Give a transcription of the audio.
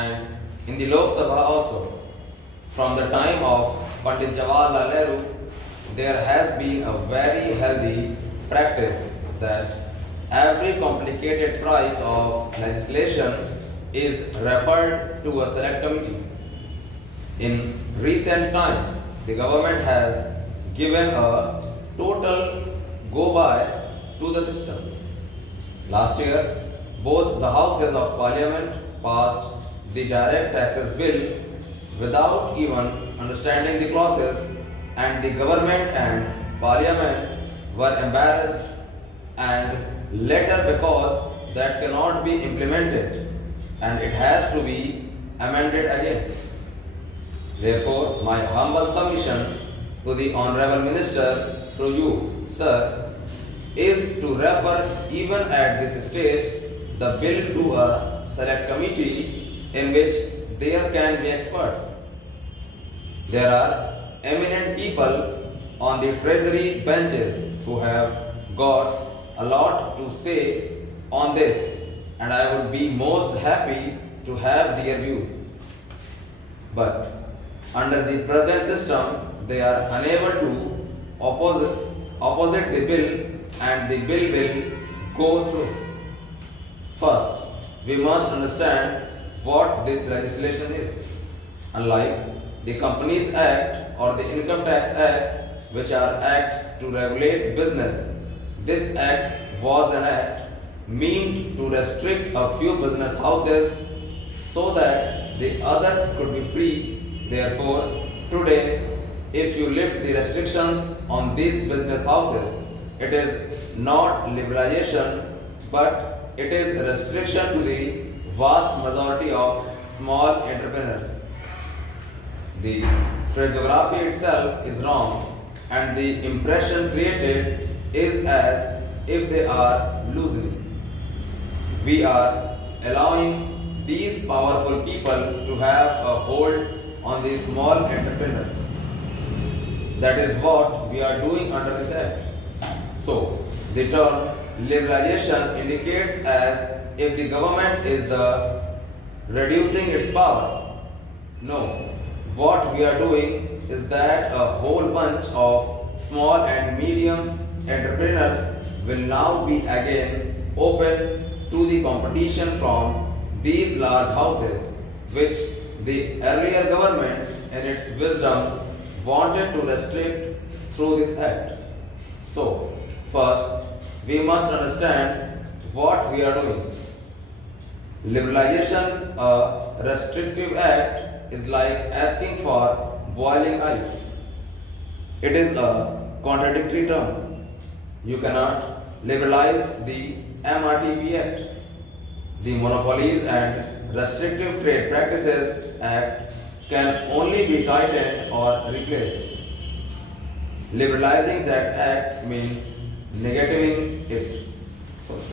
and in the Lok Sabha also. From the time of Pandit Jawaharlal Nehru, there has been a very healthy practice that every complicated price of legislation is referred to a select committee. In recent times, the government has given a total go-by to the system. Last year, both the houses of parliament passed the direct taxes bill without even understanding the clauses, and the government and parliament were embarrassed, and later because that cannot be implemented and it has to be amended again. Therefore, my humble submission to the Honorable Minister through you, sir, is to refer even at this stage the bill to a select committee in which there can be experts. There are eminent people on the treasury benches who have got a lot to say on this, and I would be most happy to have their views. But under the present system, they are unable to oppose the bill, and the bill will go through. First, we must understand what this legislation is. Unlike the Companies Act or the Income Tax Act, which are acts to regulate business, this act was an act meant to restrict a few business houses so that the others could be free. Therefore, today, if you lift the restrictions on these business houses, it is not liberalization, but it is a restriction to the vast majority of small entrepreneurs. The phraseography itself is wrong, and the impression created is as if they are loosening. We are allowing these powerful people to have a hold on the small entrepreneurs. That is what we are doing under this act. So, the term liberalization indicates as if the government is reducing its power. No, what we are doing is that a whole bunch of small and medium entrepreneurs will now be again open to the competition from these large houses, which the earlier government in its wisdom wanted to restrict through this act. So, first, we must understand what we are doing. Liberalization, a restrictive act, is like asking for boiling ice. It is a contradictory term. You cannot liberalize the MRTP Act. The Monopolies and Restrictive Trade Practices Act can only be tightened or replaced. Liberalizing that act means negating it.